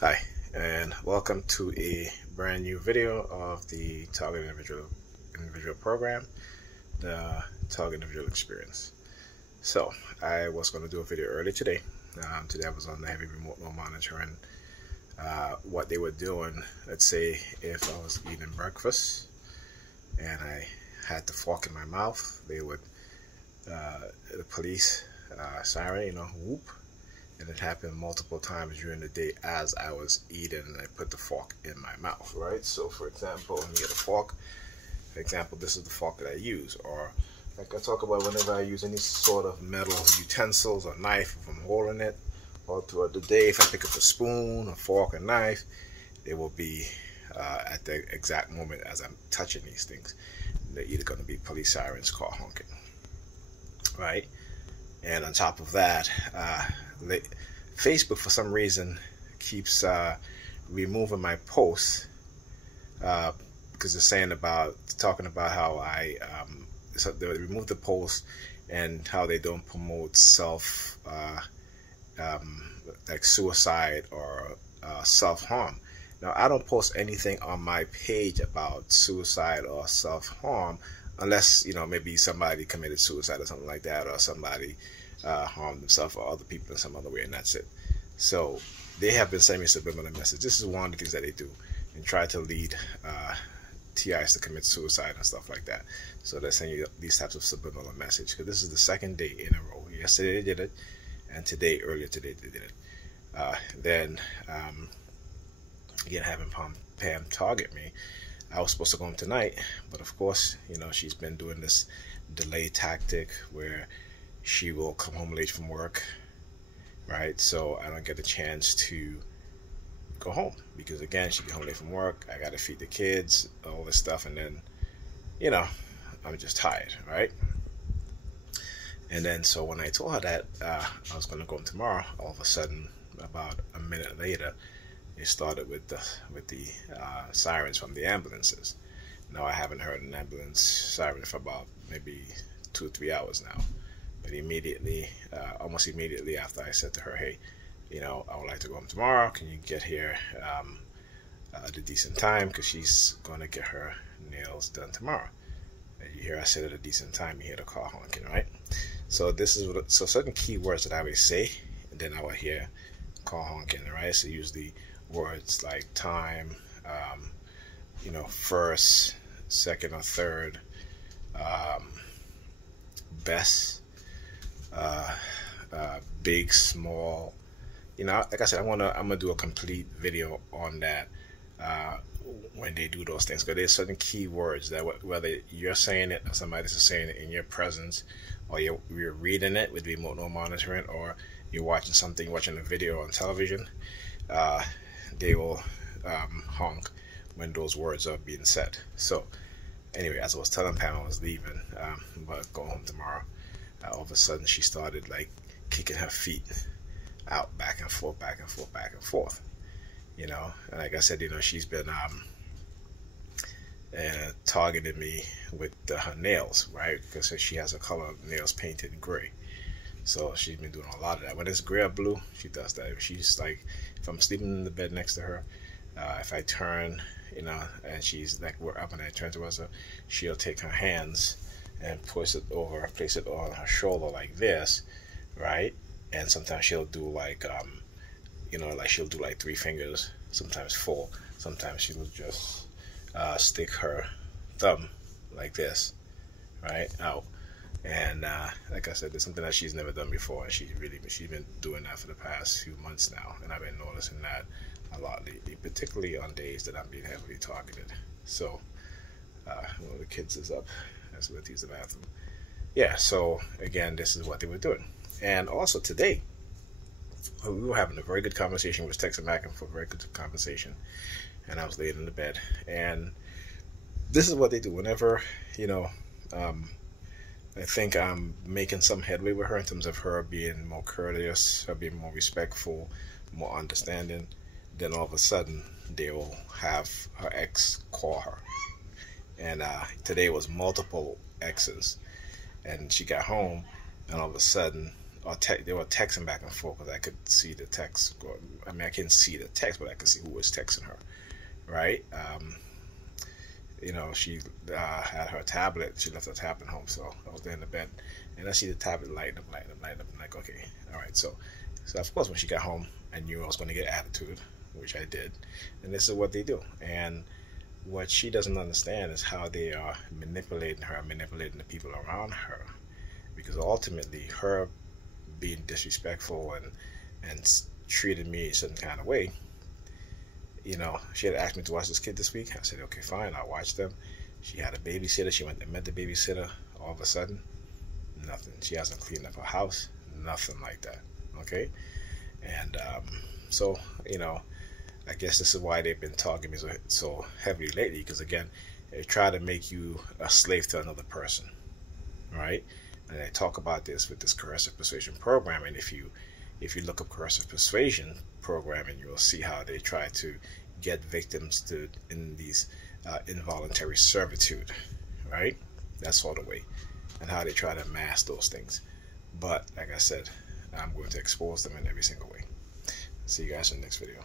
Hi, and welcome to a brand new video of the Target Individual Program, the Target Individual Experience. So, I was going to do a video earlier today. Today I was on the heavy remote monitoring what they were doing. Let's say if I was eating breakfast and I had the fork in my mouth, they would, the police siren, whoop. And it happened multiple times during the day as I was eating and I put the fork in my mouth, right? So for example, when you get a fork, for example, this is the fork that I use. Or like I talk about whenever I use any sort of metal utensils or knife, if I'm holding it, all throughout the day, if I pick up a spoon, a fork, a knife, they will be at the exact moment as I'm touching these things. They're either going to be police sirens, car honking, right? And on top of that, Facebook for some reason keeps removing my posts because they're talking about how so they remove the post and how they don't promote like suicide or self-harm. Now, I don't post anything on my page about suicide or self-harm unless, maybe somebody committed suicide or something like that, or somebody harmed themselves or other people in some other way, and that's it. So they have been sending me subliminal message. This is one of the things that they do and try to lead TIs to commit suicide and stuff like that. So they're sending you these types of subliminal message because this is the second day in a row. Yesterday they did it, and earlier today they did it. Then again, having Pam target me. I was supposed to go home tonight, but of course, she's been doing this delay tactic where she will come home late from work, right? So I don't get a chance to go home because, again, she get home late from work. I got to feed the kids, all this stuff, and then, I'm just tired, right? And then so when I told her that I was going to go home tomorrow, all of a sudden, about a minute later, it started with the sirens from the ambulances. Now, I haven't heard an ambulance siren for about maybe 2 or 3 hours now. But immediately, almost immediately after I said to her, hey, I would like to go home tomorrow. Can you get here at a decent time? Because she's going to get her nails done tomorrow. And you hear I said at a decent time, you hear the car honking, right? So this is so certain key words that I would say, and then I would hear car honking, right? So usually words like time, first, second, or third, best, big, small. Like I said, I'm gonna do a complete video on that when they do those things, because there's certain key words that whether you're saying it or somebody else is saying it in your presence, or you're reading it with remote monitoring, or you're watching a video on television, they will honk when those words are being said. So anyway, as I was telling Pam I was leaving, but going home tomorrow, all of a sudden she started like kicking her feet out, back and forth, back and forth, back and forth. And like I said, she's been targeting me with her nails, right? Because she has a color of nails painted gray. So she's been doing a lot of that. When it's gray or blue, she does that. She's like, if I'm sleeping in the bed next to her, if I turn, and she's like, we're up, and I turn towards her, she'll take her hands and place it on her shoulder like this, right? And sometimes she'll do like, she'll do like 3 fingers, sometimes 4. Sometimes she'll just stick her thumb like this, right, out. And like I said, there's something that she's never done before, and she's been doing that for the past few months now, and I've been noticing that a lot lately, particularly on days that I'm being heavily targeted. So one of the kids is up, as we use the bathroom. Yeah, so again, this is what they were doing. And also today, we were having a very good conversation. We was texting back and forth, very good conversation, and I was laying in the bed. And this is what they do whenever, I think I'm making some headway with her in terms of her being more courteous, her being more respectful, more understanding. Then all of a sudden, they will have her ex call her. And today was multiple exes. And she got home, and all of a sudden, they were texting back and forth because I could see the text. I mean, I couldn't see the text, but I could see who was texting her, right? She had her tablet. She left her tablet home, so I was there in the bed, and I see the tablet lighting up. I'm like, okay, all right. So of course, when she got home, I knew I was going to get attitude, which I did, and this is what they do. And what she doesn't understand is how they are manipulating her, manipulating the people around her, because ultimately, her being disrespectful and treated me a certain kind of way. She had asked me to watch this kid this week. I said, okay, fine, I'll watch them. She had a babysitter. She went and met the babysitter. All of a sudden, nothing. She hasn't cleaned up her house. Nothing like that. Okay? And so, I guess this is why they've been talking me so heavily lately, because, again, they try to make you a slave to another person. Right? And they talk about this with this Coercive Persuasion Program. And if you look up Coercive Persuasion Program, and you'll see how they try to get victims in these involuntary servitude, right? That's all the way, and how they try to mask those things. But like I said, I'm going to expose them in every single way. See you guys in the next video.